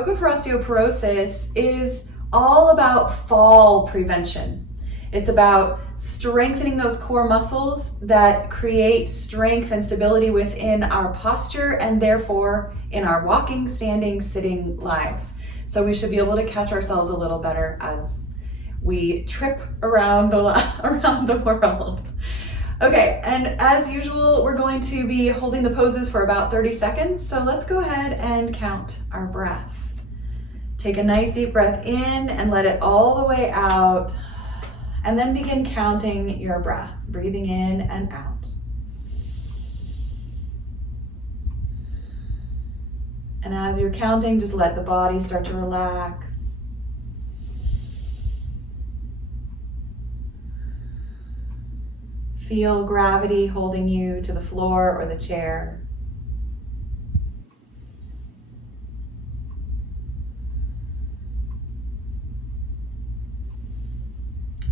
Yoga for osteoporosis is all about fall prevention. It's about strengthening those core muscles that create strength and stability within our posture and therefore in our walking, standing, sitting lives. So we should be able to catch ourselves a little better as we trip around the world. Okay, and as usual, we're going to be holding the poses for about 30 seconds. So let's go ahead and count our breath. Take a nice deep breath in and let it all the way out. And then begin counting your breath, breathing in and out. And as you're counting, just let the body start to relax. Feel gravity holding you to the floor or the chair.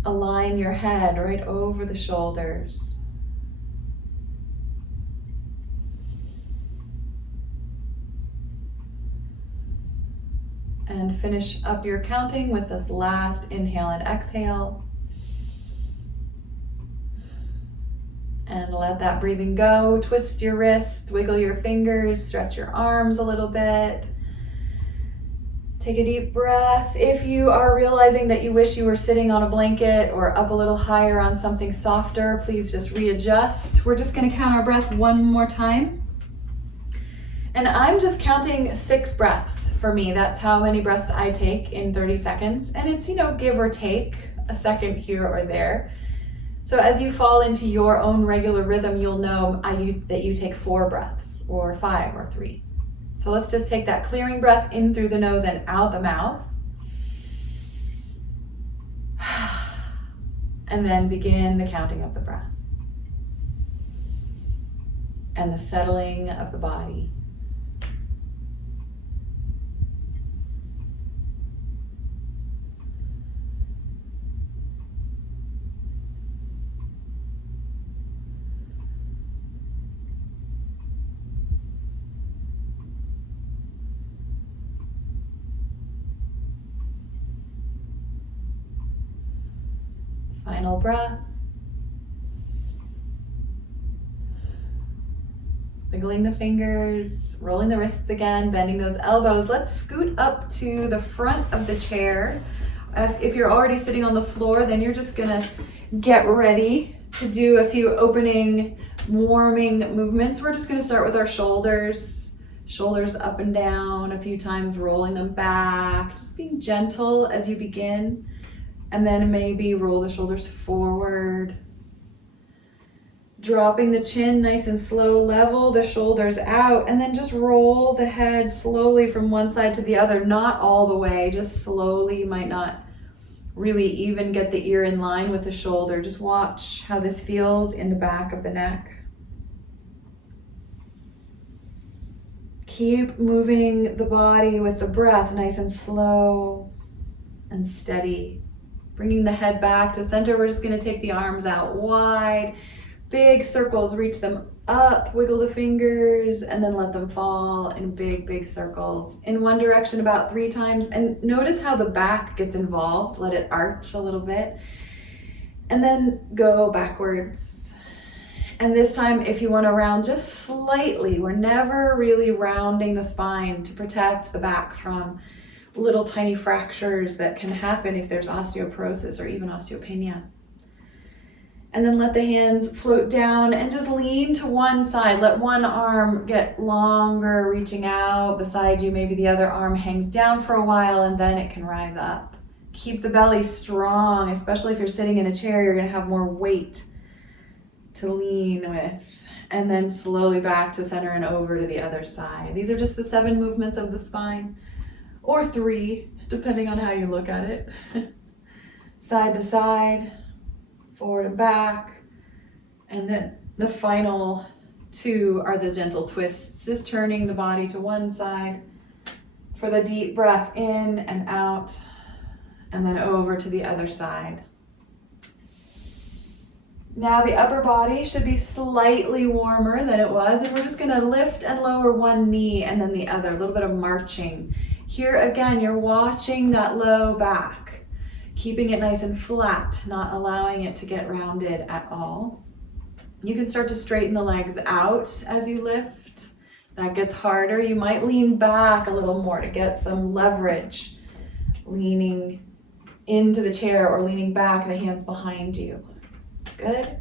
Align your head right over the shoulders. And finish up your counting with this last inhale and exhale. And let that breathing go. Twist your wrists, wiggle your fingers, stretch your arms a little bit. Take a deep breath. If you are realizing that you wish you were sitting on a blanket or up a little higher on something softer, please just readjust. We're just going to count our breath one more time. And I'm just counting 6 breaths for me. That's how many breaths I take in 30 seconds. And it's, give or take a second here or there. So as you fall into your own regular rhythm, you'll know that you take 4 breaths or 5 or 3. So let's just take that clearing breath in through the nose and out the mouth. And then begin the counting of the breath. And the settling of the body. Final breath. Wiggling the fingers, rolling the wrists again, bending those elbows. Let's scoot up to the front of the chair. If you're already sitting on the floor, then you're just gonna get ready to do a few opening, warming movements. We're just gonna start with our shoulders up and down a few times, rolling them back, just being gentle as you begin. And then maybe roll the shoulders forward. Dropping the chin nice and slow, level the shoulders out, and then just roll the head slowly from one side to the other, not all the way, just slowly. You might not really even get the ear in line with the shoulder. Just watch how this feels in the back of the neck. Keep moving the body with the breath, nice and slow and steady. Bringing the head back to center, we're just going to take the arms out wide. Big circles, reach them up, wiggle the fingers, and then let them fall in big, big circles. In one direction about 3 times. And notice how the back gets involved. Let it arch a little bit. And then go backwards. And this time, if you want to round just slightly, we're never really rounding the spine to protect the back from little tiny fractures that can happen if there's osteoporosis or even osteopenia. And then let the hands float down and just lean to one side. Let one arm get longer, reaching out beside you. Maybe the other arm hangs down for a while and then it can rise up. Keep the belly strong, especially if you're sitting in a chair, you're going to have more weight to lean with. And then slowly back to center and over to the other side. These are just the 7 movements of the spine. Or 3, depending on how you look at it. Side to side, forward and back. And then the final 2 are the gentle twists, just turning the body to one side for the deep breath in and out, and then over to the other side. Now the upper body should be slightly warmer than it was, and we're just gonna lift and lower one knee and then the other, a little bit of marching Here again, you're watching that low back, keeping it nice and flat, not allowing it to get rounded at all. You can start to straighten the legs out as you lift. That gets harder. You might lean back a little more to get some leverage, leaning into the chair or leaning back, the hands behind you. Good.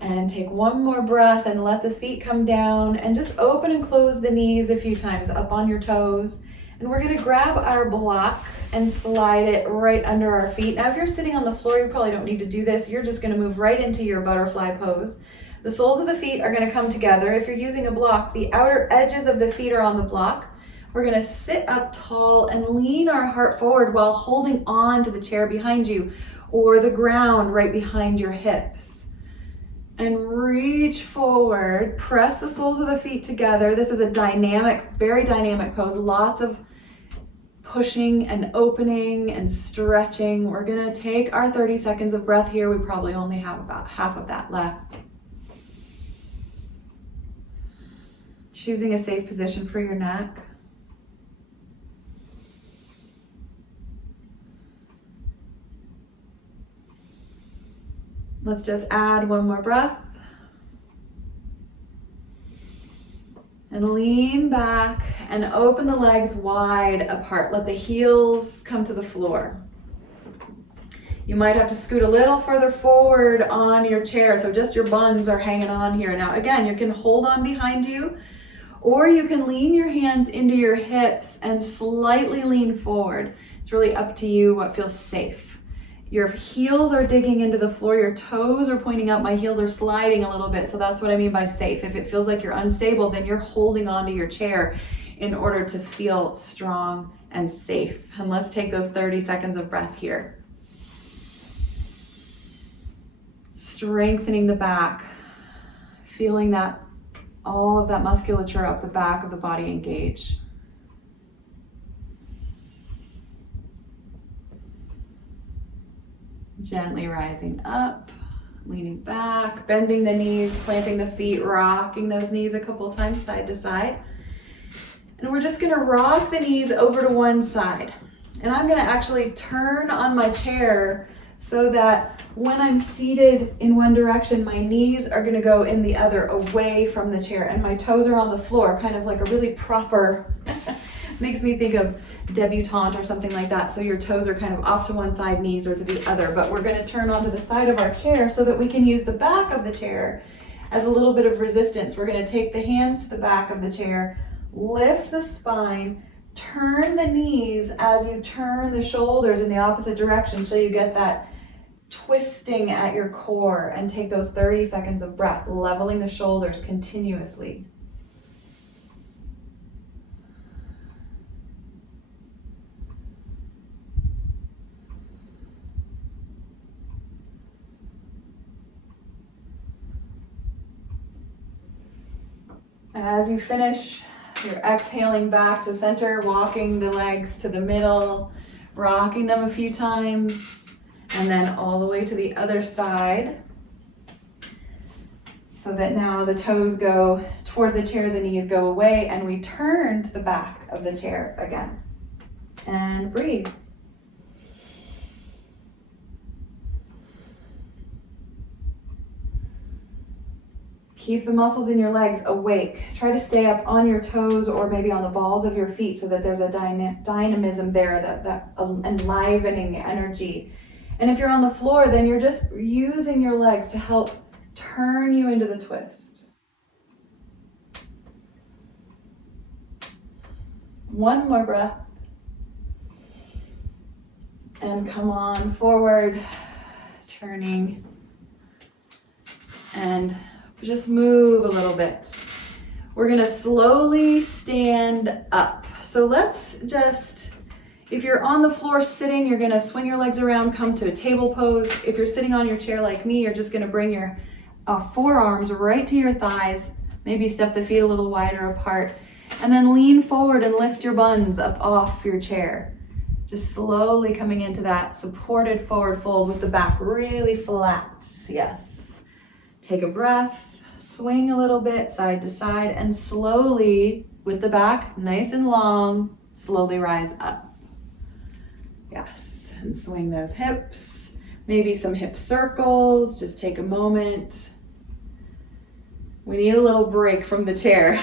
And take one more breath and let the feet come down and just open and close the knees a few times up on your toes. And we're gonna grab our block and slide it right under our feet. Now, if you're sitting on the floor, you probably don't need to do this. You're just gonna move right into your butterfly pose. The soles of the feet are gonna come together. If you're using a block, the outer edges of the feet are on the block. We're gonna sit up tall and lean our heart forward while holding on to the chair behind you or the ground right behind your hips. And reach forward, press the soles of the feet together. This is a dynamic, very dynamic pose. Lots of pushing and opening and stretching. We're gonna take our 30 seconds of breath here. We probably only have about half of that left. Choosing a safe position for your neck. Let's just add one more breath. And lean back and open the legs wide apart. Let the heels come to the floor. You might have to scoot a little further forward on your chair, so just your buns are hanging on here. Now again, you can hold on behind you, or you can lean your hands into your hips and slightly lean forward. It's really up to you what feels safe. Your heels are digging into the floor, your toes are pointing up, my heels are sliding a little bit, so that's what I mean by safe. If it feels like you're unstable, then you're holding onto your chair in order to feel strong and safe. And let's take those 30 seconds of breath here. Strengthening the back, feeling that all of that musculature up the back of the body engage. Gently rising up, leaning back, bending the knees, planting the feet, rocking those knees a couple times side to side. And we're just gonna rock the knees over to one side. And I'm gonna actually turn on my chair so that when I'm seated in one direction, my knees are gonna go in the other, away from the chair, and my toes are on the floor, kind of like a really proper, makes me think of debutante or something like that. So your toes are kind of off to one side, knees are to the other, but we're gonna turn onto the side of our chair so that we can use the back of the chair as a little bit of resistance. We're gonna take the hands to the back of the chair, lift the spine, turn the knees as you turn the shoulders in the opposite direction so you get that twisting at your core, and take those 30 seconds of breath, leveling the shoulders continuously. As you finish, you're exhaling back to center, walking the legs to the middle, rocking them a few times, and then all the way to the other side. So that now the toes go toward the chair, the knees go away, and we turn to the back of the chair again. And breathe. Keep the muscles in your legs awake. Try to stay up on your toes or maybe on the balls of your feet so that there's a dynamism there, that enlivening energy. And if you're on the floor, then you're just using your legs to help turn you into the twist. One more breath. And come on forward, turning. And just move a little bit. We're gonna slowly stand up. So let's just, if you're on the floor sitting, you're gonna swing your legs around, come to a table pose. If you're sitting on your chair like me, you're just gonna bring your forearms right to your thighs, maybe step the feet a little wider apart, and then lean forward and lift your buns up off your chair. Just slowly coming into that supported forward fold with the back really flat. Yes. Take a breath. Swing a little bit side to side, and slowly with the back nice and long, Slowly rise up. Yes, and swing those hips. Maybe some hip circles, just take a moment. We need a little break from the chair.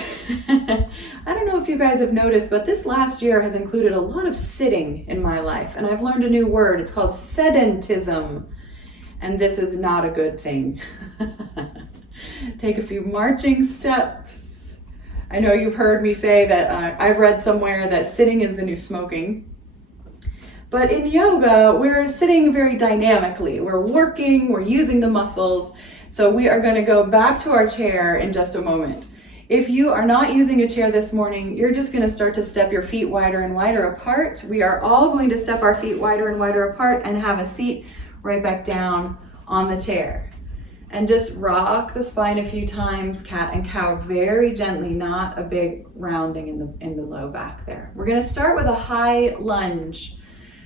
I don't know if you guys have noticed, but this last year has included a lot of sitting in my life, and I've learned a new word. It's called sedentism, and this is not a good thing. Take a few marching steps. I know you've heard me say that I've read somewhere that sitting is the new smoking. But in yoga, we're sitting very dynamically. We're working, we're using the muscles. So we are going to go back to our chair in just a moment. If you are not using a chair this morning, you're just going to start to step your feet wider and wider apart. We are all going to step our feet wider and wider apart and have a seat right back down on the chair. And just rock the spine a few times, cat and cow, very gently, not a big rounding in the low back there. We're going to start with a high lunge.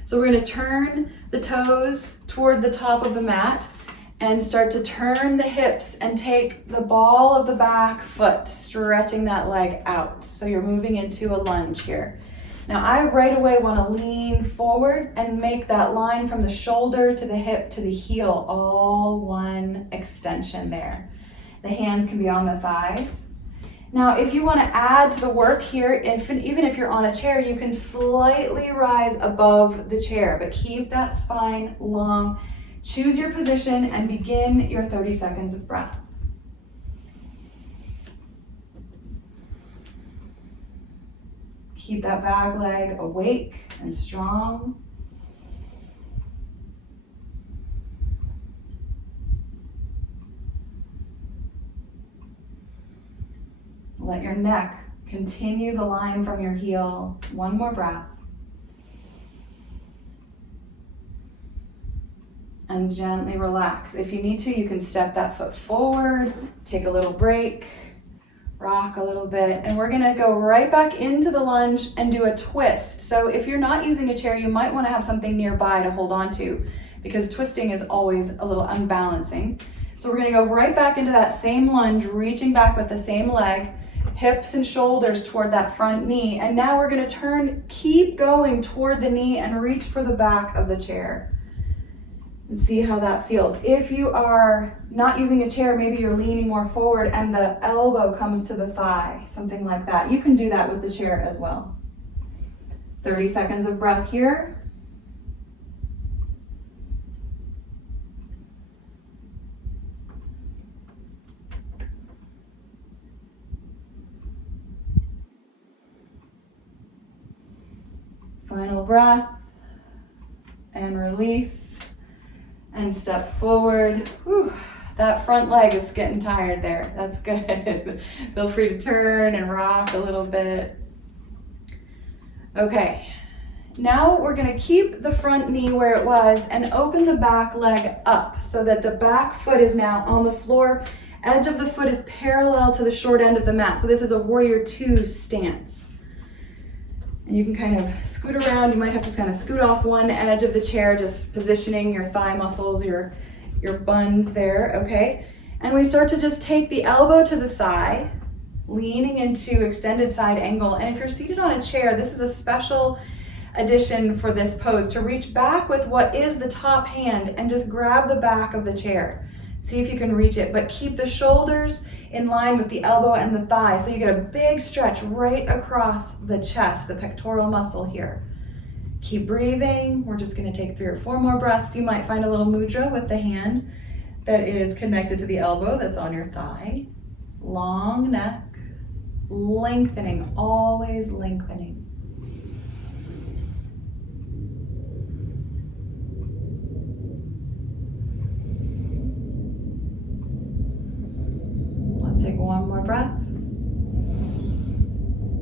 So we're going to turn the toes toward the top of the mat and start to turn the hips and take the ball of the back foot, stretching that leg out. So you're moving into a lunge here. Now I right away want to lean forward and make that line from the shoulder to the hip to the heel, all one extension there. The hands can be on the thighs. Now, if you want to add to the work here, even if you're on a chair, you can slightly rise above the chair, but keep that spine long. Choose your position and begin your 30 seconds of breath. Keep that back leg awake and strong. Let your neck continue the line from your heel. One more breath. And gently relax. If you need to, you can step that foot forward, take a little break, rock a little bit, and we're gonna go right back into the lunge and do a twist. So if you're not using a chair, you might wanna have something nearby to hold on to, because twisting is always a little unbalancing. So we're gonna go right back into that same lunge, reaching back with the same leg, hips and shoulders toward that front knee. And now we're gonna turn, keep going toward the knee and reach for the back of the chair. And see how that feels. If you are not using a chair, maybe you're leaning more forward and the elbow comes to the thigh, something like that. You can do that with the chair as well. 30 seconds of breath here. Final breath and release. And step forward. Whew, that front leg is getting tired there. That's good. Feel free to turn and rock a little bit. Okay, now we're gonna keep the front knee where it was and open the back leg up so that the back foot is now on the floor. Edge of the foot is parallel to the short end of the mat. So this is a warrior two stance. And you can kind of scoot around. You might have to kind of scoot off one edge of the chair, just positioning your thigh muscles, your buns there, okay? And we start to just take the elbow to the thigh, leaning into extended side angle. And if you're seated on a chair, this is a special addition for this pose, to reach back with what is the top hand and just grab the back of the chair. See if you can reach it, but keep the shoulders in line with the elbow and the thigh. So you get a big stretch right across the chest, the pectoral muscle here. Keep breathing. We're just gonna take 3 or 4 more breaths. You might find a little mudra with the hand that is connected to the elbow that's on your thigh. Long neck, lengthening, always lengthening. Take one more breath.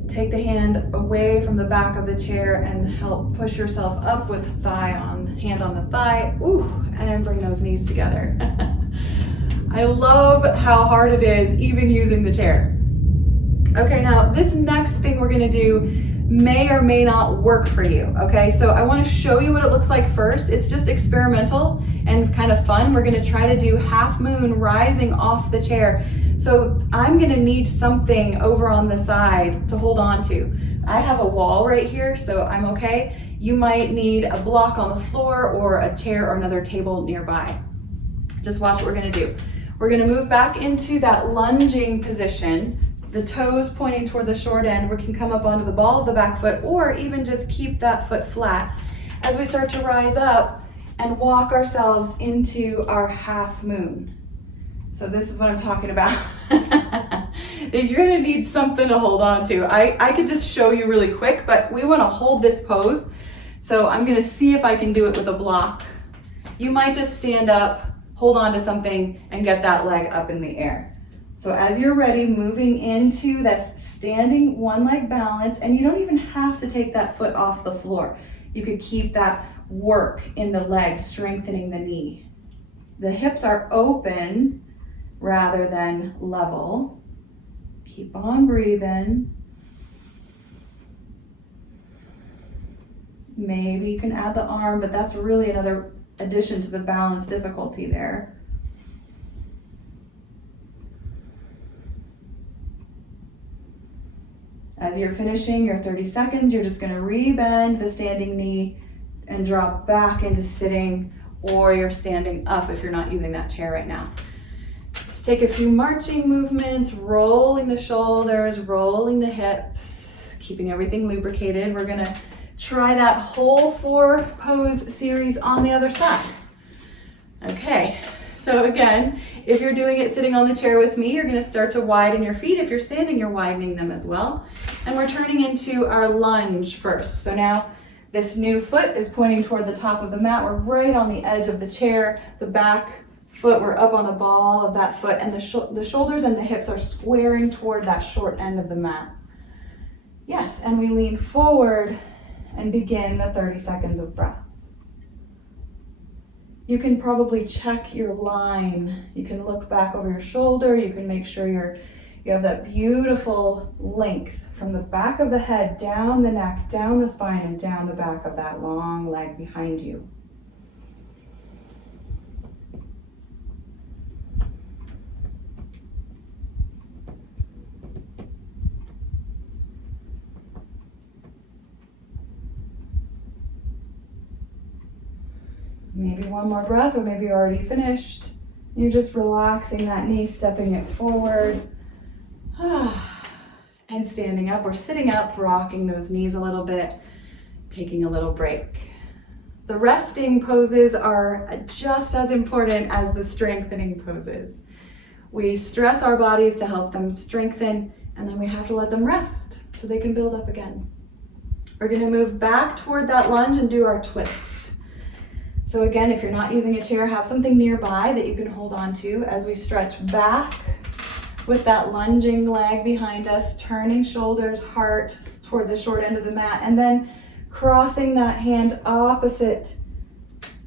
Take the hand away from the back of the chair and help push yourself up with hand on the thigh. Ooh, and bring those knees together. I love how hard it is even using the chair. Okay, now this next thing we're gonna do may or may not work for you, okay? So I wanna show you what it looks like first. It's just experimental and kind of fun. We're gonna try to do half moon rising off the chair. So I'm gonna need something over on the side to hold on to. I have a wall right here, so I'm okay. You might need a block on the floor or a chair or another table nearby. Just watch what we're gonna do. We're gonna move back into that lunging position, the toes pointing toward the short end. We can come up onto the ball of the back foot or even just keep that foot flat as we start to rise up and walk ourselves into our half moon. So this is what I'm talking about. You're gonna need something to hold on to. I could just show you really quick, but we wanna hold this pose. So I'm gonna see if I can do it with a block. You might just stand up, hold on to something, and get that leg up in the air. So as you're ready, moving into that standing one leg balance, and you don't even have to take that foot off the floor. You could keep that work in the leg, strengthening the knee. The hips are open rather than level. Keep on breathing. Maybe you can add the arm, but that's really another addition to the balance difficulty there. As you're finishing your 30 seconds, you're just going to rebend the standing knee and drop back into sitting, or you're standing up if you're not using that chair right now. Just take a few marching movements, rolling the shoulders, rolling the hips, keeping everything lubricated. We're going to try that whole 4 pose series on the other side. Okay, so again, if you're doing it sitting on the chair with me, you're going to start to widen your feet. If you're standing, you're widening them as well. And we're turning into our lunge first. So now this new foot is pointing toward the top of the mat. We're right on the edge of the chair. The back foot, we're up on the ball of that foot, and the shoulders and the hips are squaring toward that short end of the mat. Yes, and we lean forward and begin the 30 seconds of breath. You can probably check your line. You can look back over your shoulder. You can make sure you have that beautiful length from the back of the head, down the neck, down the spine, and down the back of that long leg behind you. Maybe one more breath, or maybe you're already finished. You're just relaxing that knee, stepping it forward. And standing up or sitting up, rocking those knees a little bit, taking a little break. The resting poses are just as important as the strengthening poses. We stress our bodies to help them strengthen, and then we have to let them rest so they can build up again. We're going to move back toward that lunge and do our twist. So again, if you're not using a chair, have something nearby that you can hold on to as we stretch back with that lunging leg behind us, turning shoulders, heart toward the short end of the mat, and then crossing that hand opposite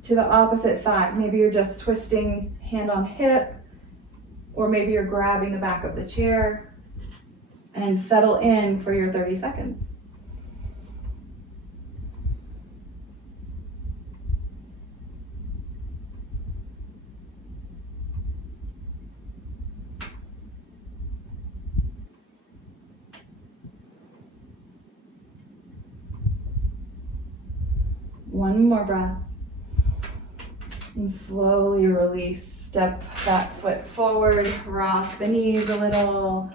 to the opposite thigh. Maybe you're just twisting hand on hip, or maybe you're grabbing the back of the chair, and settle in for your 30 seconds. One more breath. And slowly release. Step that foot forward. Rock the knees a little.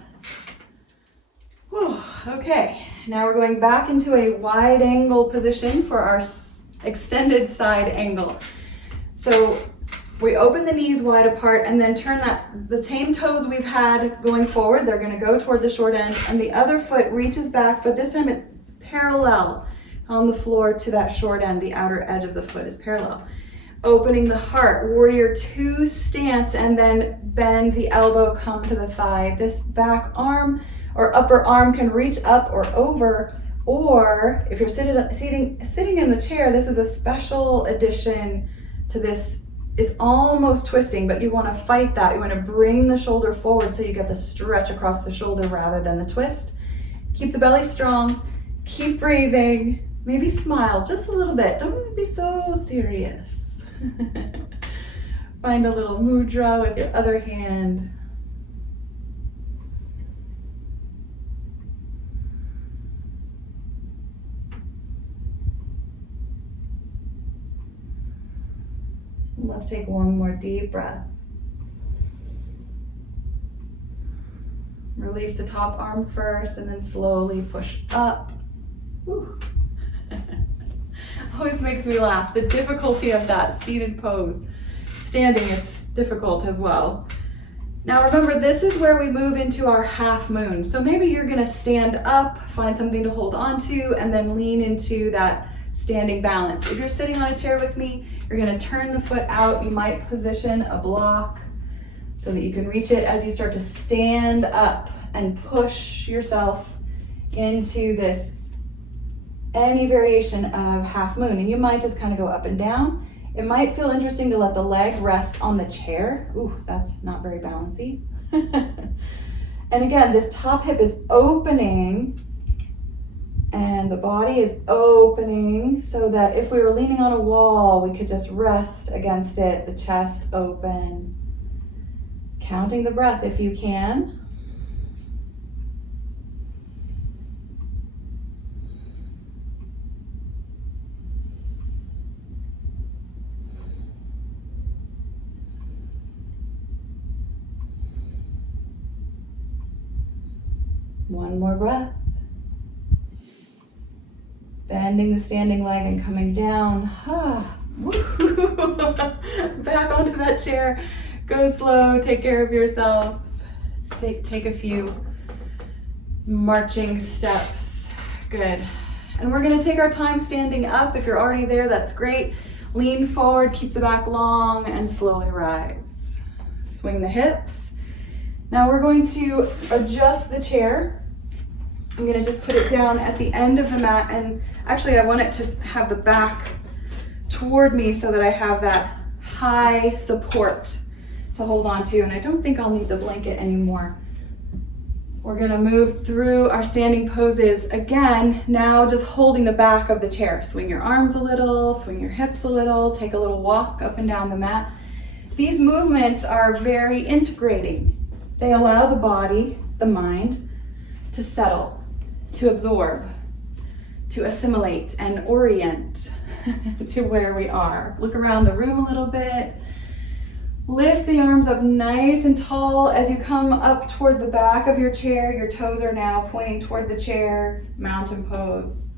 Whew. Okay, now we're going back into a wide angle position for our extended side angle. So we open the knees wide apart and then turn the same toes we've had going forward. They're going to go toward the short end, and the other foot reaches back, but this time it's parallel on the floor to that short end. The outer edge of the foot is parallel. Opening the heart, warrior 2 stance, and then bend the elbow, come to the thigh. This back arm or upper arm can reach up or over, or if you're sitting in the chair, this is a special addition to this. It's almost twisting, but you want to fight that. You want to bring the shoulder forward so you get the stretch across the shoulder rather than the twist. Keep the belly strong. Keep breathing. Maybe smile just a little bit. Don't be so serious. Find a little mudra with your other hand. Let's take one more deep breath. Release the top arm first and then slowly push up. Whew. Always makes me laugh. The difficulty of that seated pose. Standing, it's difficult as well. Now remember, this is where we move into our half moon. So maybe you're gonna stand up, find something to hold on to, and then lean into that standing balance. If you're sitting on a chair with me, you're gonna turn the foot out. You might position a block so that you can reach it as you start to stand up and push yourself into this, any variation of half moon. And you might just kind of go up and down. It might feel interesting to let the leg rest on the chair. Ooh, that's not very balancy. And again, this top hip is opening and the body is opening so that if we were leaning on a wall, we could just rest against it, the chest open. Counting the breath if you can. One more breath. Bending the standing leg and coming down. Back onto that chair. Go slow, take care of yourself. Take a few marching steps. Good. And we're gonna take our time standing up. If you're already there, that's great. Lean forward, keep the back long, and slowly rise. Swing the hips. Now we're going to adjust the chair. I'm gonna just put it down at the end of the mat, and actually I want it to have the back toward me so that I have that high support to hold on to, and I don't think I'll need the blanket anymore. We're gonna move through our standing poses again, now just holding the back of the chair. Swing your arms a little, swing your hips a little, take a little walk up and down the mat. These movements are very integrating. They allow the body, the mind, to settle, to absorb, to assimilate and orient to where we are. Look around the room a little bit. Lift the arms up nice and tall as you come up toward the back of your chair. Your toes are now pointing toward the chair, mountain pose.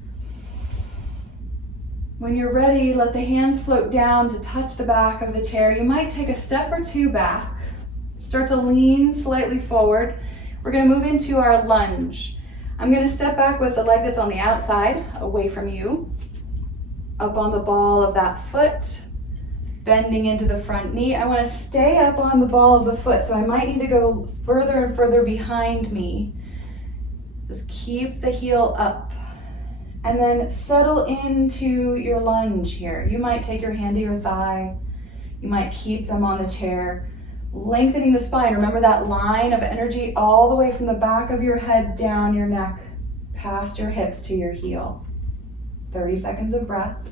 When you're ready, let the hands float down to touch the back of the chair. You might take a step or two back. Start to lean slightly forward. We're gonna move into our lunge. I'm gonna step back with the leg that's on the outside, away from you, up on the ball of that foot, bending into the front knee. I want to stay up on the ball of the foot, so I might need to go further and further behind me. Just keep the heel up and then settle into your lunge here. You might take your hand to your thigh. You might keep them on the chair, lengthening the spine. Remember that line of energy all the way from the back of your head down your neck, past your hips to your heel. 30 seconds of breath.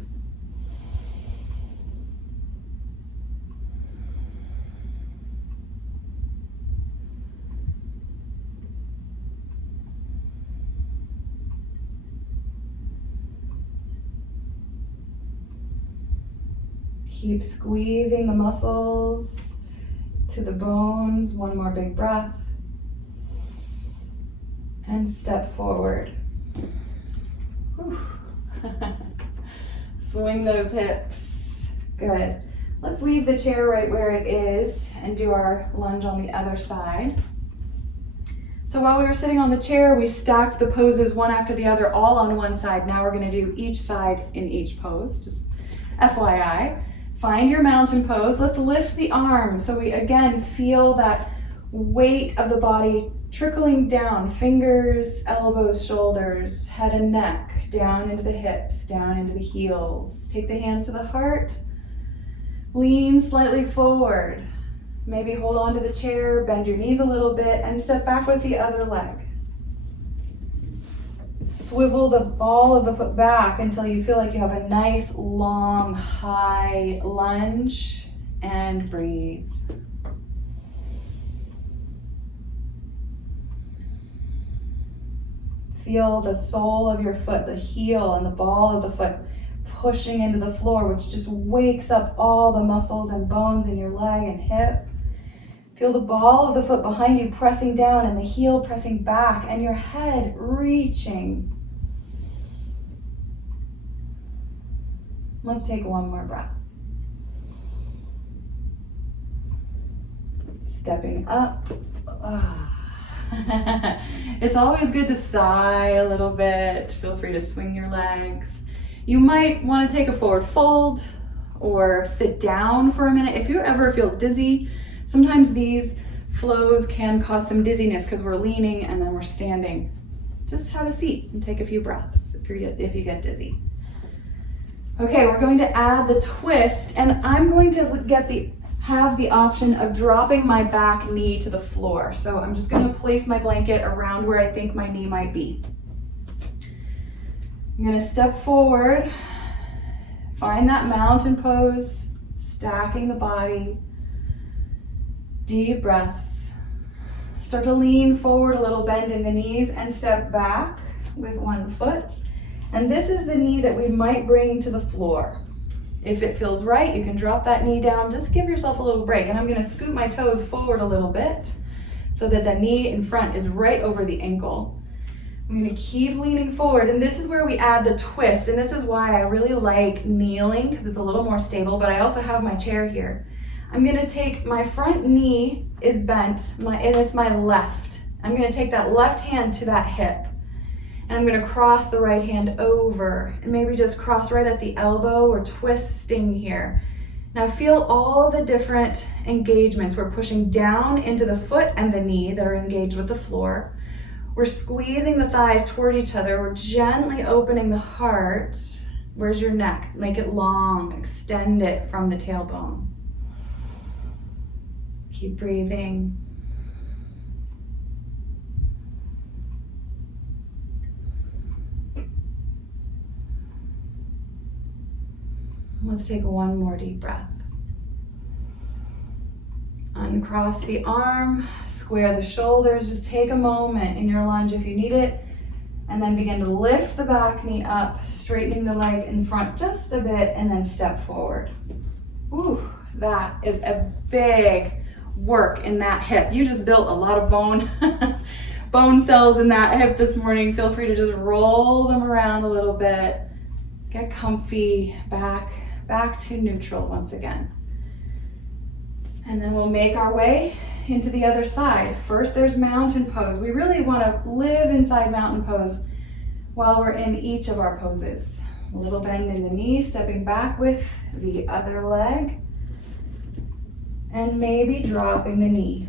Keep squeezing the muscles to the bones. One more big breath. And step forward. Swing those hips. Good. Let's leave the chair right where it is and do our lunge on the other side. So while we were sitting on the chair, we stacked the poses one after the other, all on one side. Now we're going to do each side in each pose, just FYI. Find your mountain pose. Let's lift the arms so we again feel that weight of the body trickling down, fingers, elbows, shoulders, head and neck, down into the hips, down into the heels. Take the hands to the heart, lean slightly forward. Maybe hold on to the chair, bend your knees a little bit, and step back with the other leg. Swivel the ball of the foot back until you feel like you have a nice, long, high lunge, and breathe. Feel the sole of your foot, the heel and the ball of the foot pushing into the floor, which just wakes up all the muscles and bones in your leg and hip. Feel the ball of the foot behind you pressing down and the heel pressing back and your head reaching. Let's take one more breath. Stepping up. It's always good to sigh a little bit. Feel free to swing your legs. You might want to take a forward fold or sit down for a minute. If you ever feel dizzy, sometimes these flows can cause some dizziness because we're leaning and then we're standing. Just have a seat and take a few breaths if you get dizzy. Okay, we're going to add the twist, and I'm going to have the option of dropping my back knee to the floor. So I'm just going to place my blanket around where I think my knee might be. I'm going to step forward, find that mountain pose, stacking the body. Deep breaths. Start to lean forward a little, bend in the knees, and step back with one foot. And this is the knee that we might bring to the floor. If it feels right, you can drop that knee down. Just give yourself a little break. And I'm going to scoot my toes forward a little bit so that the knee in front is right over the ankle. I'm going to keep leaning forward. And this is where we add the twist. And this is why I really like kneeling, because it's a little more stable. But I also have my chair here. I'm going to take my front knee is bent, and it's my left. I'm going to take that left hand to that hip. And I'm going to cross the right hand over and maybe just cross right at the elbow or twisting here. Now feel all the different engagements. We're pushing down into the foot and the knee that are engaged with the floor. We're squeezing the thighs toward each other. We're gently opening the heart. Where's your neck? Make it long. Extend it from the tailbone. Keep breathing. Let's take one more deep breath. Uncross the arm, square the shoulders. Just take a moment in your lunge if you need it. And then begin to lift the back knee up, straightening the leg in front just a bit, and then step forward. Ooh, that is a big work in that hip. You just built a lot of bone cells in that hip this morning. Feel free to just roll them around a little bit. Get comfy, back to neutral once again. And then we'll make our way into the other side. First, there's mountain pose. We really want to live inside mountain pose while we're in each of our poses. A little bend in the knee, stepping back with the other leg, and maybe dropping the knee.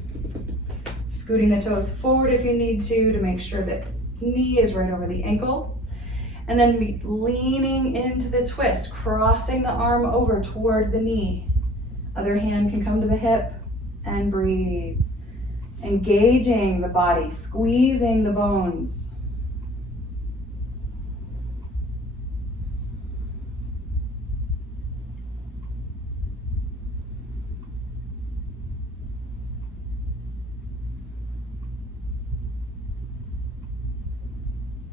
Scooting the toes forward if you need to make sure that knee is right over the ankle. And then be leaning into the twist, crossing the arm over toward the knee. Other hand can come to the hip and breathe. Engaging the body, squeezing the bones.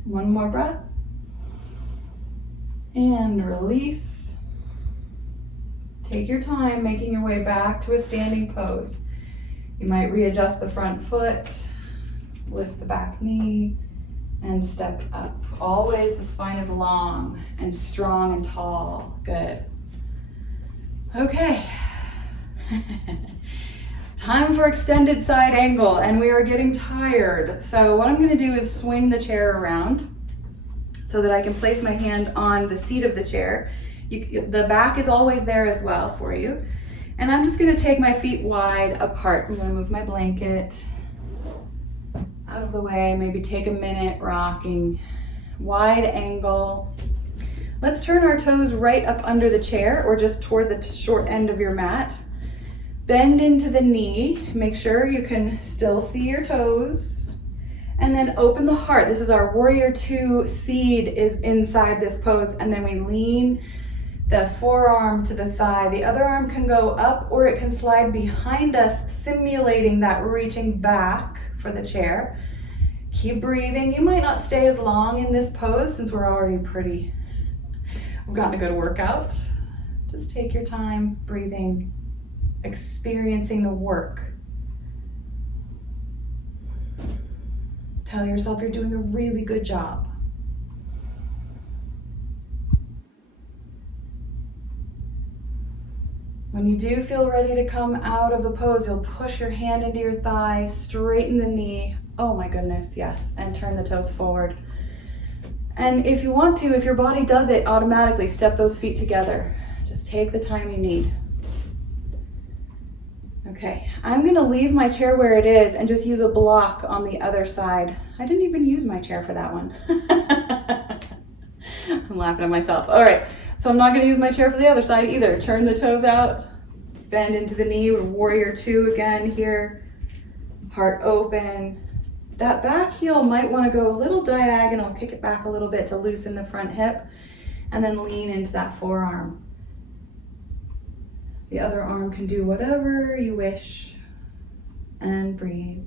One more breath. And release. Take your time making your way back to a standing pose. You might readjust the front foot, lift the back knee, and step up. Always the spine is long and strong and tall. Good. Okay. Time for extended side angle, and we are getting tired. So what I'm going to do is swing the chair around so that I can place my hand on the seat of the chair. The back is always there as well for you. And I'm just going to take my feet wide apart. I'm going to move my blanket out of the way, maybe take a minute rocking. Wide angle. Let's turn our toes right up under the chair or just toward the short end of your mat. Bend into the knee. Make sure you can still see your toes. And then open the heart. This is our warrior two. Seed is inside this pose. And then we lean the forearm to the thigh. The other arm can go up or it can slide behind us, simulating that reaching back for the chair. Keep breathing. You might not stay as long in this pose since we're already pretty I've gotten a good workout. Just take your time breathing, experiencing the work. Tell yourself you're doing a really good job. When you do feel ready to come out of the pose, you'll push your hand into your thigh, straighten the knee. Oh my goodness, yes. And turn the toes forward. And if you want to, if your body does it automatically, step those feet together. Just take the time you need. Okay, I'm gonna leave my chair where it is and just use a block on the other side. I didn't even use my chair for that one. I'm laughing at myself. All right, so I'm not gonna use my chair for the other side either. Turn the toes out, bend into the knee, warrior two again here. Heart open. That back heel might wanna go a little diagonal, kick it back a little bit to loosen the front hip, and then lean into that forearm. The other arm can do whatever you wish, and breathe.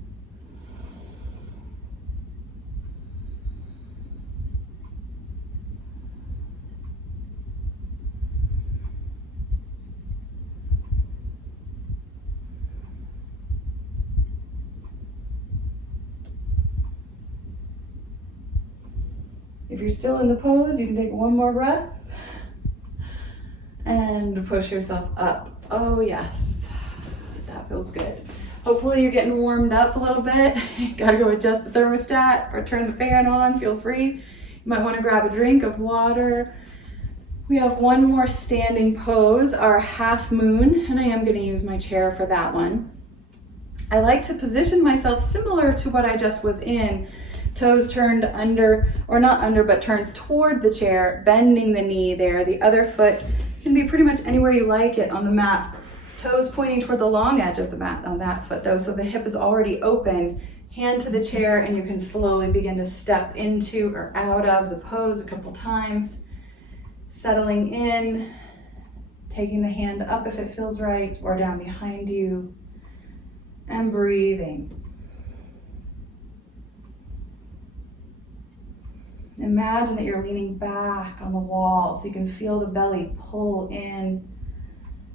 If you're still in the pose, you can take one more breath and push yourself up. Oh yes, that feels good. Hopefully you're getting warmed up a little bit. Gotta go adjust the thermostat or turn the fan on, feel free. You might wanna grab a drink of water. We have one more standing pose, our half moon, and I am gonna use my chair for that one. I like to position myself similar to what I just was in. Toes turned under, or not under, but turned toward the chair, bending the knee there. The other foot can be pretty much anywhere you like it on the mat. Toes pointing toward the long edge of the mat on that foot though, so the hip is already open. Hand to the chair and you can slowly begin to step into or out of the pose a couple times. Settling in, taking the hand up if it feels right, or down behind you, and breathing. Imagine that you're leaning back on the wall so you can feel the belly pull in.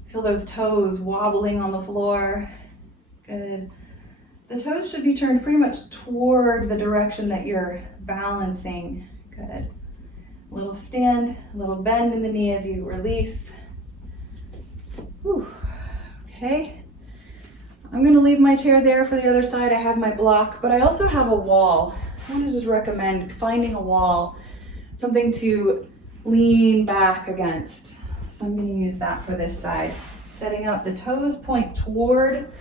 Feel those toes wobbling on the floor. Good. The toes should be turned pretty much toward the direction that you're balancing. Good. A little stand, a little bend in the knee as you release. Whew. Okay. I'm gonna leave my chair there for the other side. I have my block, but I also have a wall. I want to just recommend finding a wall, something to lean back against. So I'm going to use that for this side. Setting up, the toes point toward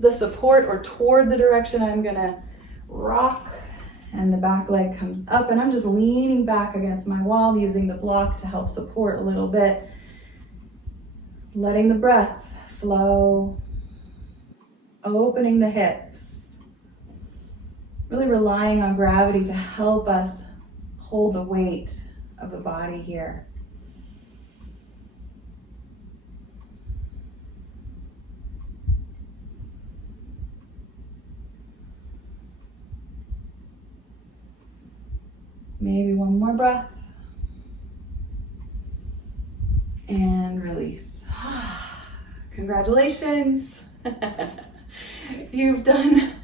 the support or toward the direction I'm going to rock, and the back leg comes up, and I'm just leaning back against my wall using the block to help support a little bit. Letting the breath flow, opening the hips. Really relying on gravity to help us hold the weight of the body here. Maybe one more breath. And release. Congratulations. You've done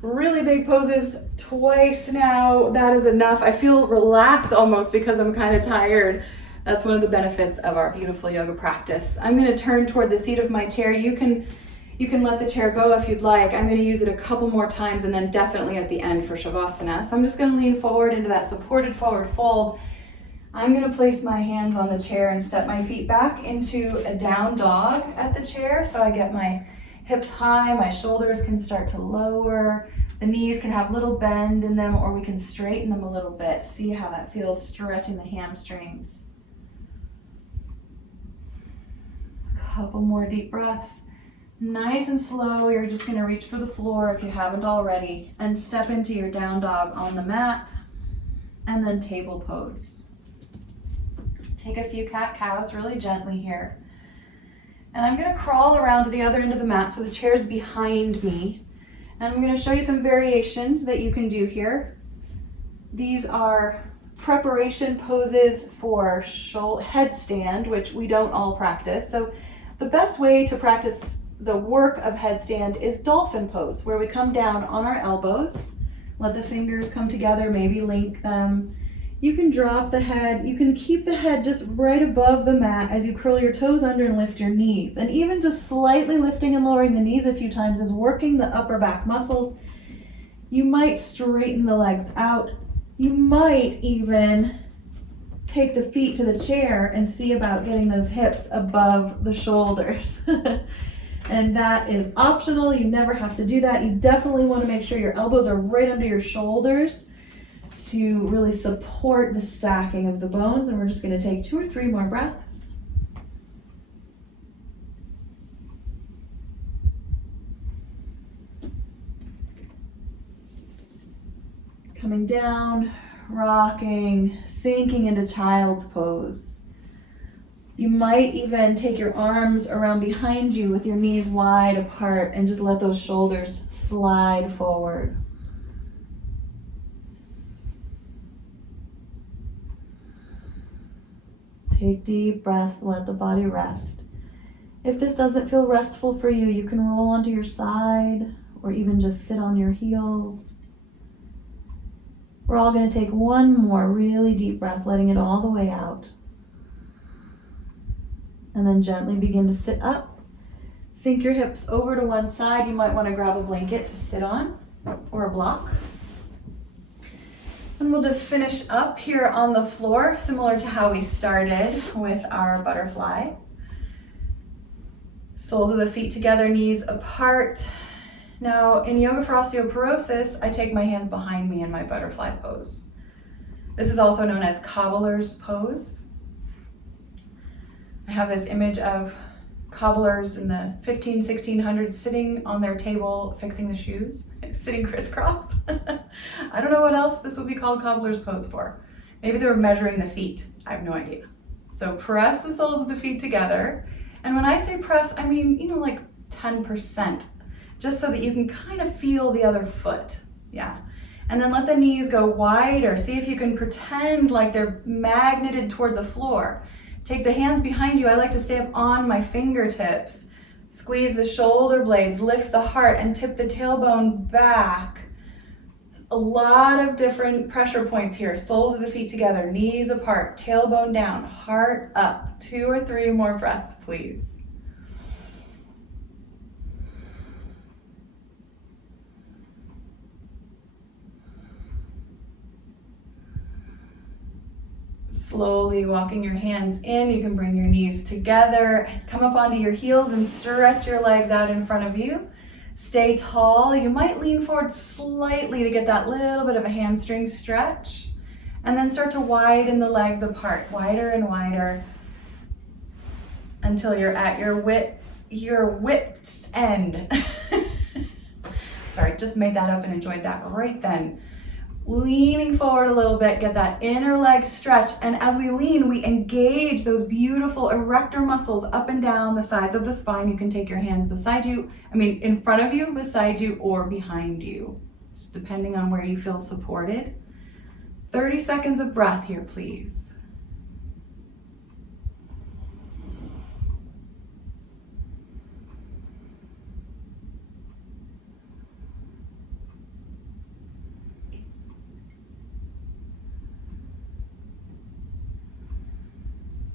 really big poses twice now. That is enough. I feel relaxed almost because I'm kind of tired. That's one of the benefits of our beautiful yoga practice. I'm going to turn toward the seat of my chair. You can let the chair go if you'd like. I'm going to use it a couple more times and then definitely at the end for Shavasana. So I'm just going to lean forward into that supported forward fold. I'm going to place my hands on the chair and step my feet back into a down dog at the chair, so I get my hips high, my shoulders can start to lower, the knees can have a little bend in them, or we can straighten them a little bit. See how that feels, stretching the hamstrings. A couple more deep breaths. Nice and slow, you're just going to reach for the floor if you haven't already, and step into your down dog on the mat, and then table pose. Take a few cat-cows really gently here. And I'm going to crawl around to the other end of the mat so the chair's behind me. And I'm going to show you some variations that you can do here. These are preparation poses for headstand, which we don't all practice. So the best way to practice the work of headstand is Dolphin Pose, where we come down on our elbows, let the fingers come together, maybe link them. You can drop the head, you can keep the head just right above the mat as you curl your toes under and lift your knees. And even just slightly lifting and lowering the knees a few times is working the upper back muscles. You might straighten the legs out. You might even take the feet to the chair and see about getting those hips above the shoulders. And that is optional. You never have to do that. You definitely want to make sure your elbows are right under your shoulders to really support the stacking of the bones. And we're just going to take 2 or 3 more breaths. Coming down, rocking, sinking into child's pose. You might even take your arms around behind you with your knees wide apart and just let those shoulders slide forward. Take deep breaths, let the body rest. If this doesn't feel restful for you, you can roll onto your side or even just sit on your heels. We're all going to take one more really deep breath, letting it all the way out. And then gently begin to sit up. Sink your hips over to one side. You might want to grab a blanket to sit on or a block. And we'll just finish up here on the floor, similar to how we started with our butterfly. Soles of the feet together, knees apart. Now, in yoga for osteoporosis, I take my hands behind me in my butterfly pose. This is also known as cobbler's pose. I have this image of cobblers in the 1600s sitting on their table fixing the shoes, sitting crisscross. I don't know what else this would be called cobbler's pose for. Maybe they were measuring the feet. I have no idea. So press the soles of the feet together. And when I say press, I mean, like 10%, just so that you can kind of feel the other foot. Yeah. And then let the knees go wider. See if you can pretend like they're magneted toward the floor. Take the hands behind you. I like to stay up on my fingertips. Squeeze the shoulder blades, lift the heart, and tip the tailbone back. A lot of different pressure points here. Soles of the feet together, knees apart, tailbone down, heart up. 2 or 3 more breaths, please. Slowly walking your hands in, you can bring your knees together, come up onto your heels and stretch your legs out in front of you. Stay tall. You might lean forward slightly to get that little bit of a hamstring stretch. And then start to widen the legs apart, wider and wider, until you're at your width's end. Sorry, just made that up and enjoyed that right then. Leaning forward a little bit, get that inner leg stretch. And as we lean, we engage those beautiful erector muscles up and down the sides of the spine. You can take your hands in front of you, beside you, or behind you, just depending on where you feel supported. 30 seconds of breath here, please.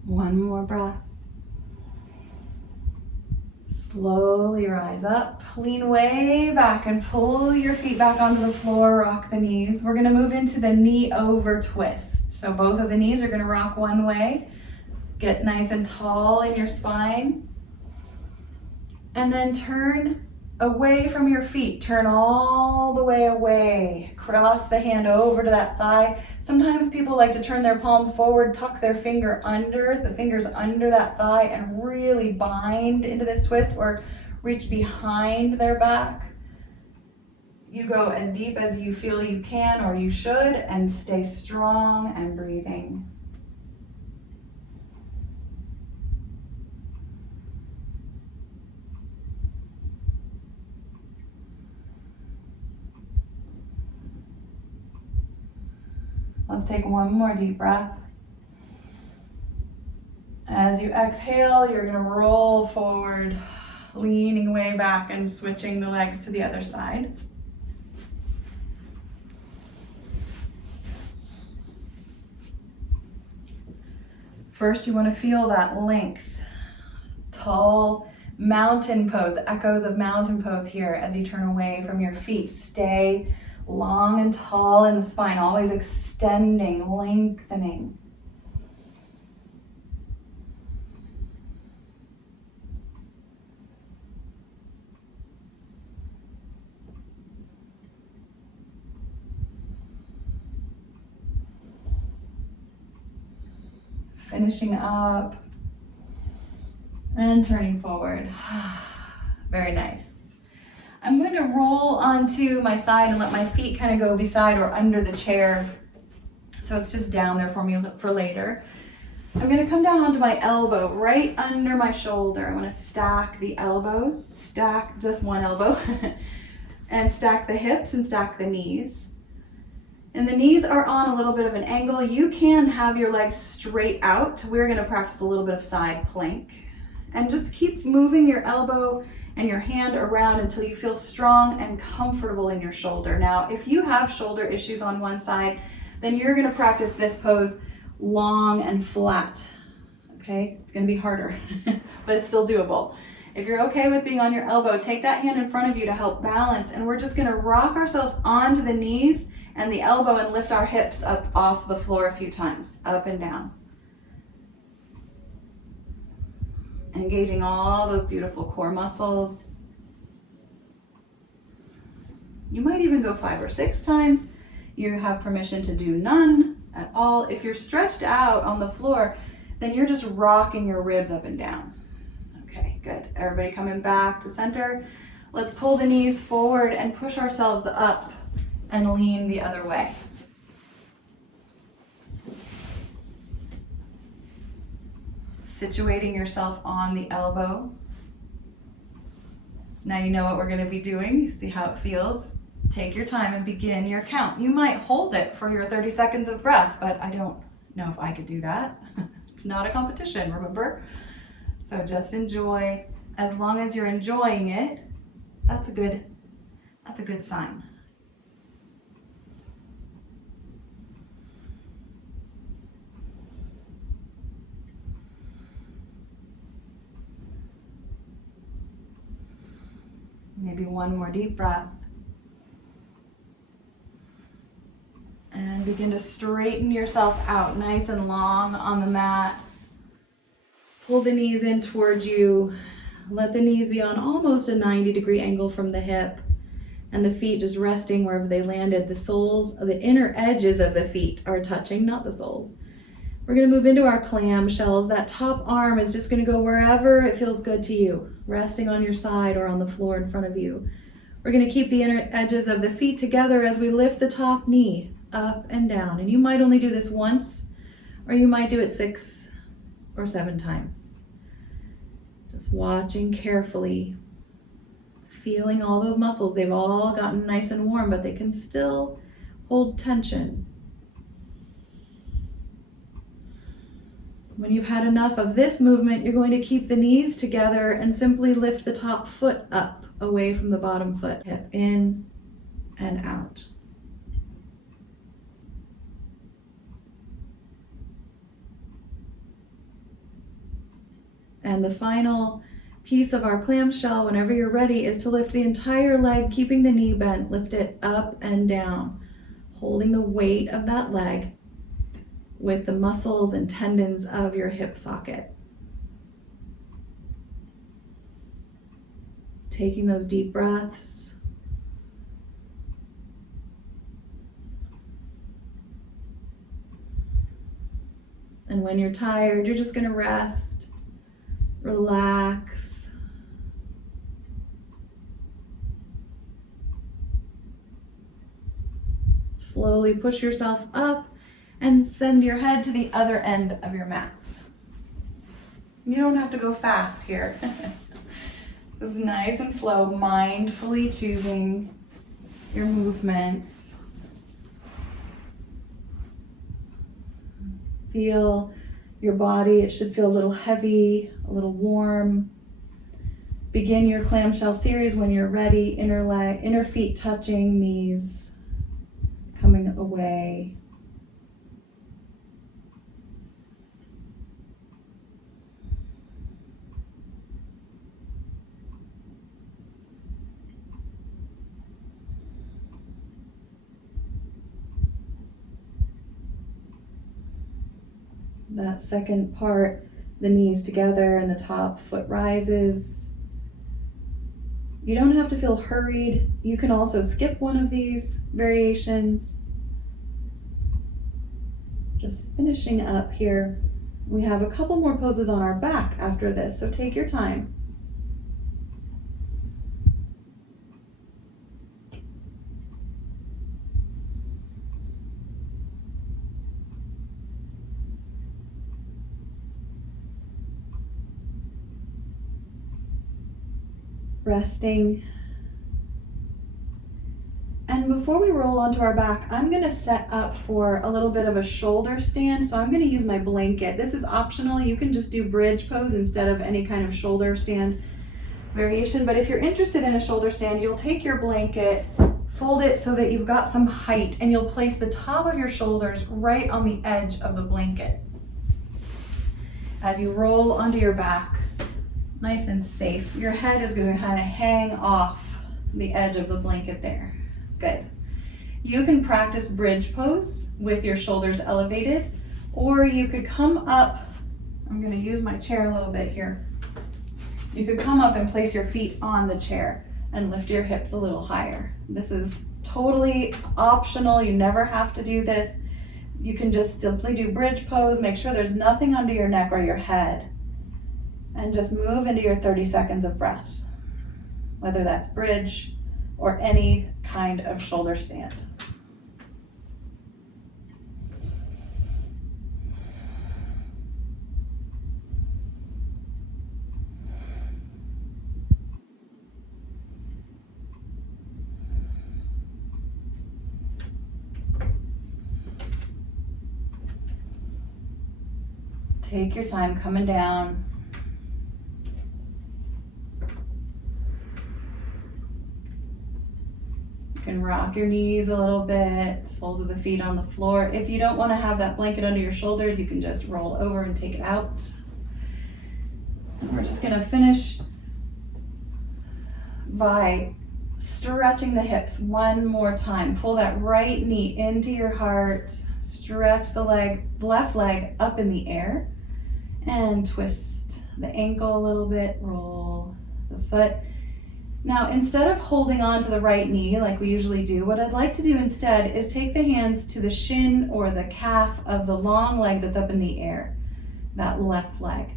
One more breath. Slowly rise up, lean way back and pull your feet back onto the floor, rock the knees. We're gonna move into the knee over twist. So both of the knees are gonna rock one way. Get nice and tall in your spine. And then turn away from your feet. Turn all the way away. Cross the hand over to that thigh. Sometimes people like to turn their palm forward, tuck their fingers under that thigh and really bind into this twist, or reach behind their back. You go as deep as you feel you can or you should, and stay strong and breathing. Let's take one more deep breath. As you exhale, you're gonna roll forward, leaning way back and switching the legs to the other side. First, you want to feel that length, tall mountain pose, echoes of mountain pose here as you turn away from your feet. Stay long and tall in the spine, always extending, lengthening. Finishing up and turning forward. Very nice. I'm going to roll onto my side and let my feet kind of go beside or under the chair. So it's just down there for me for later. I'm going to come down onto my elbow right under my shoulder. I want to stack the elbows, stack just one elbow, and stack the hips and stack the knees. And the knees are on a little bit of an angle. You can have your legs straight out. We're going to practice a little bit of side plank. And just keep moving your elbow and your hand around until you feel strong and comfortable in your shoulder. Now, if you have shoulder issues on one side, then you're going to practice this pose long and flat. Okay? It's going to be harder, but it's still doable. If you're okay with being on your elbow, take that hand in front of you to help balance. And we're just going to rock ourselves onto the knees and the elbow and lift our hips up off the floor a few times, up and down. Engaging all those beautiful core muscles. You might even go 5 or 6 times. You have permission to do none at all. If you're stretched out on the floor, then you're just rocking your ribs up and down. Okay, good. Everybody coming back to center. Let's pull the knees forward and push ourselves up and lean the other way. Situating yourself on the elbow. Now you know what we're going to be doing. You see how it feels. Take your time and begin your count. You might hold it for your 30 seconds of breath, but I don't know if I could do that. It's not a competition, remember? So just enjoy. As long as you're enjoying it, that's a good sign. Maybe one more deep breath. And begin to straighten yourself out nice and long on the mat. Pull the knees in towards you. Let the knees be on almost a 90-degree angle from the hip. And the feet just resting wherever they landed. The soles, the inner edges of the feet are touching, not the soles. We're going to move into our clam shells. That top arm is just going to go wherever it feels good to you, resting on your side or on the floor in front of you. We're going to keep the inner edges of the feet together as we lift the top knee up and down. And you might only do this once, or you might do it 6 or 7 times. Just watching carefully, feeling all those muscles. They've all gotten nice and warm, but they can still hold tension. When you've had enough of this movement, you're going to keep the knees together and simply lift the top foot up away from the bottom foot. Hip in and out. And the final piece of our clamshell, whenever you're ready, is to lift the entire leg, keeping the knee bent. Lift it up and down, holding the weight of that leg with the muscles and tendons of your hip socket. Taking those deep breaths. And when you're tired, you're just going to rest, relax. Slowly push yourself up and send your head to the other end of your mat. You don't have to go fast here. This is nice and slow, mindfully choosing your movements. feel your body. It should feel a little heavy, a little warm. Begin your clamshell series when you're ready. Inner feet touching, knees coming away. That second part, the knees together and the top foot rises. You don't have to feel hurried. You can also skip one of these variations. Just finishing up here. We have a couple more poses on our back after this, so take your time. Resting. And before we roll onto our back, I'm going to set up for a little bit of a shoulder stand. So I'm going to use my blanket. This is optional. You can just do bridge pose instead of any kind of shoulder stand variation. But if you're interested in a shoulder stand, you'll take your blanket, fold it so that you've got some height, and you'll place the top of your shoulders right on the edge of the blanket. As you roll onto your back, nice and safe. Your head is going to kind of hang off the edge of the blanket there. Good. You can practice bridge pose with your shoulders elevated, or you could come up. I'm going to use my chair a little bit here. You could come up and place your feet on the chair and lift your hips a little higher. This is totally optional. You never have to do this. You can just simply do bridge pose. Make sure there's nothing under your neck or your head. And just move into your 30 seconds of breath, whether that's bridge or any kind of shoulder stand. Take your time coming down. You can rock your knees a little bit, soles of the feet on the floor. If you don't want to have that blanket under your shoulders, you can just roll over and take it out. And we're just going to finish by stretching the hips one more time. Pull that right knee into your heart, stretch the left leg up in the air, and twist the ankle a little bit, roll the foot. Now, instead of holding on to the right knee like we usually do, what I'd like to do instead is take the hands to the shin or the calf of the long leg that's up in the air, that left leg.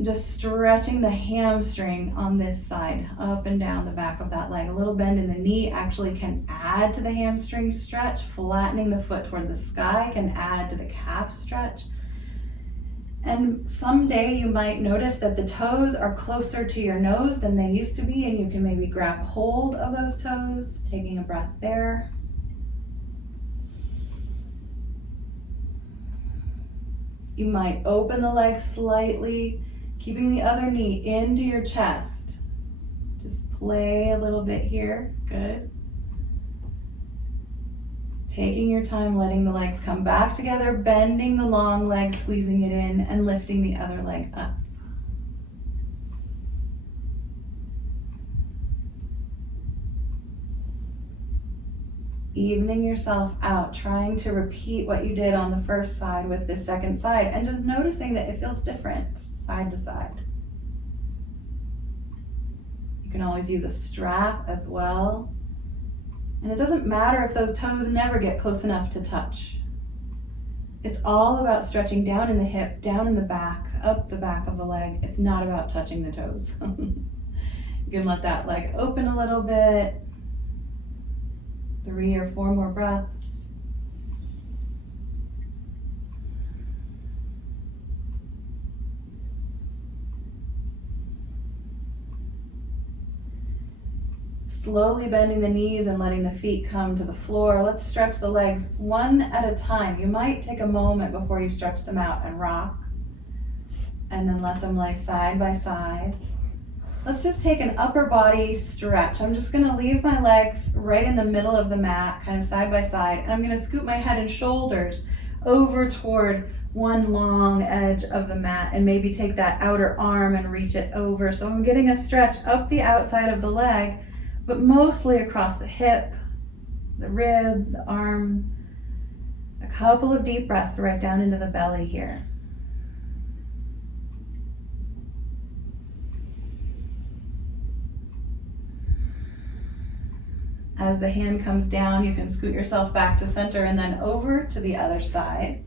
Just stretching the hamstring on this side, up and down the back of that leg. A little bend in the knee actually can add to the hamstring stretch. Flattening the foot toward the sky can add to the calf stretch. And someday you might notice that the toes are closer to your nose than they used to be, and you can maybe grab hold of those toes, taking a breath there. You might open the leg slightly, keeping the other knee into your chest. Just play a little bit here. Good. Taking your time, letting the legs come back together, bending the long leg, squeezing it in, and lifting the other leg up. Evening yourself out, trying to repeat what you did on the first side with the second side, and just noticing that it feels different side to side. You can always use a strap as well. And it doesn't matter if those toes never get close enough to touch. It's all about stretching down in the hip, down in the back, up the back of the leg. It's not about touching the toes. You can let that leg open a little bit. 3 or 4 more breaths. Slowly bending the knees and letting the feet come to the floor. Let's stretch the legs one at a time. You might take a moment before you stretch them out and rock. And then let them lay side by side. Let's just take an upper body stretch. I'm just gonna leave my legs right in the middle of the mat, kind of side by side, and I'm gonna scoop my head and shoulders over toward one long edge of the mat and maybe take that outer arm and reach it over. So I'm getting a stretch up the outside of the leg, but mostly across the hip, the rib, the arm. A couple of deep breaths right down into the belly here. As the hand comes down, you can scoot yourself back to center and then over to the other side.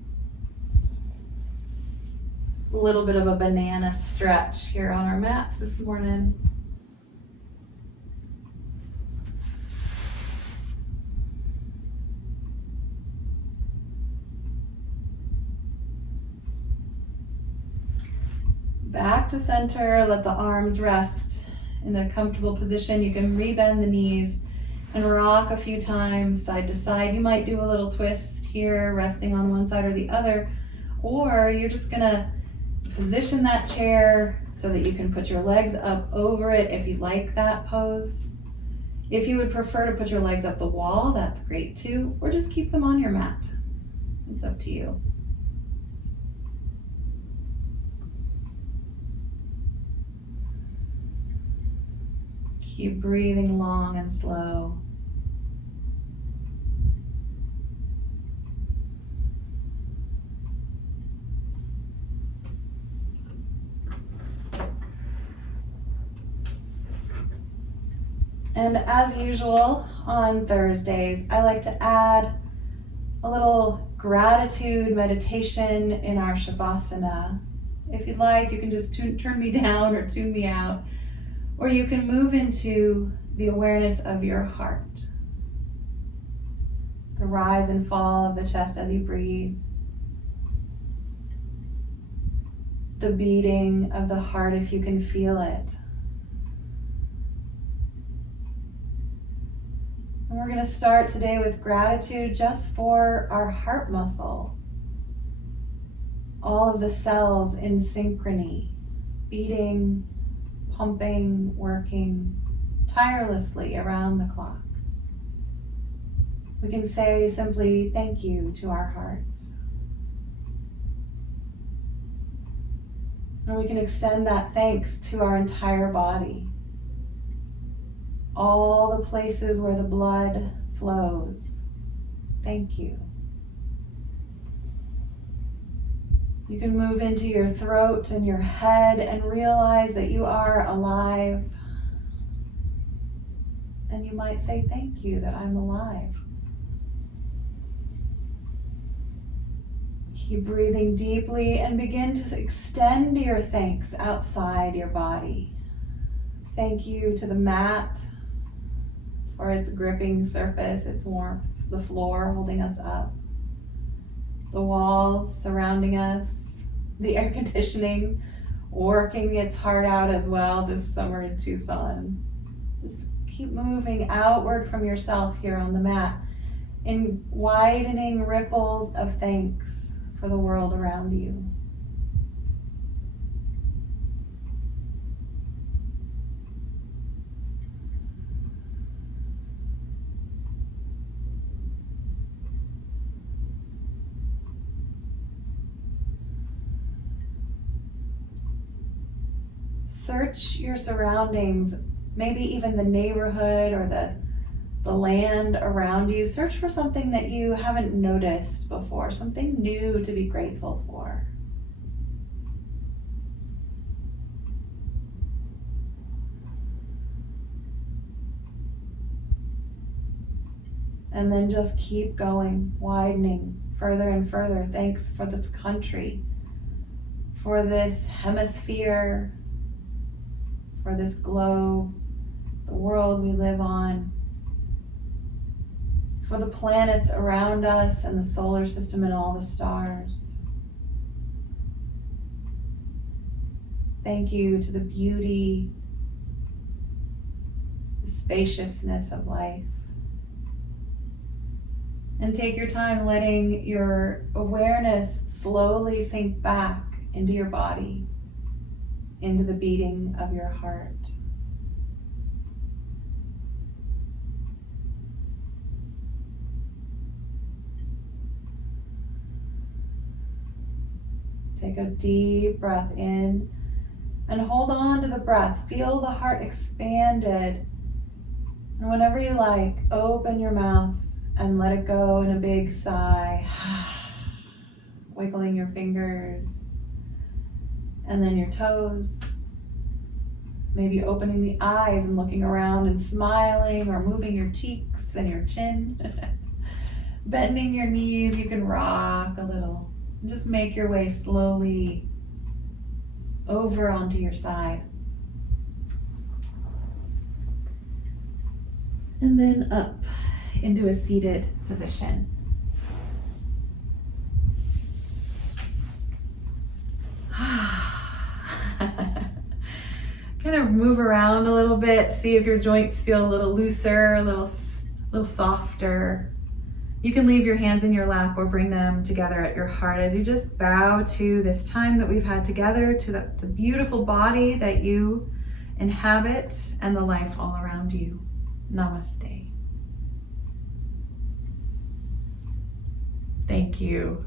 A little bit of a banana stretch here on our mats this morning. Back to center, let the arms rest in a comfortable position. You can rebend the knees and rock a few times side to side. You might do a little twist here, resting on one side or the other, or you're just gonna position that chair so that you can put your legs up over it if you like that pose. If you would prefer to put your legs up the wall, that's great too, or just keep them on your mat. It's up to you. Keep breathing long and slow. And as usual on Thursdays, I like to add a little gratitude meditation in our Shavasana. If you'd like, you can just turn me down or tune me out. Or you can move into the awareness of your heart. The rise and fall of the chest as you breathe. The beating of the heart if you can feel it. And we're going to start today with gratitude just for our heart muscle. All of the cells in synchrony, beating, pumping, working tirelessly around the clock. We can say simply thank you to our hearts. And we can extend that thanks to our entire body. All the places where the blood flows. Thank you. You can move into your throat and your head and realize that you are alive. And you might say, thank you that I'm alive. Keep breathing deeply and begin to extend your thanks outside your body. Thank you to the mat for its gripping surface, its warmth, the floor holding us up, the walls surrounding us, the air conditioning working its heart out as well this summer in Tucson. Just keep moving outward from yourself here on the mat in widening ripples of thanks for the world around you. Search your surroundings, maybe even the neighborhood or the land around you. Search for something that you haven't noticed before, something new to be grateful for. And then just keep going, widening further and further. Thanks for this country, for this hemisphere, for this globe, the world we live on, for the planets around us and the solar system and all the stars. Thank you to the beauty, the spaciousness of life. And take your time letting your awareness slowly sink back into your body, into the beating of your heart. Take a deep breath in and hold on to the breath. Feel the heart expanded. And whenever you like, open your mouth and let it go in a big sigh. Wiggling your fingers and then your toes. Maybe opening the eyes and looking around and smiling, or moving your cheeks and your chin. Bending your knees, you can rock a little. Just make your way slowly over onto your side. And then up into a seated position. Kind of move around a little bit. See if your joints feel a little looser, a little softer. You can leave your hands in your lap or bring them together at your heart as you just bow to this time that we've had together, to the beautiful body that you inhabit and the life all around you. Namaste. Thank you.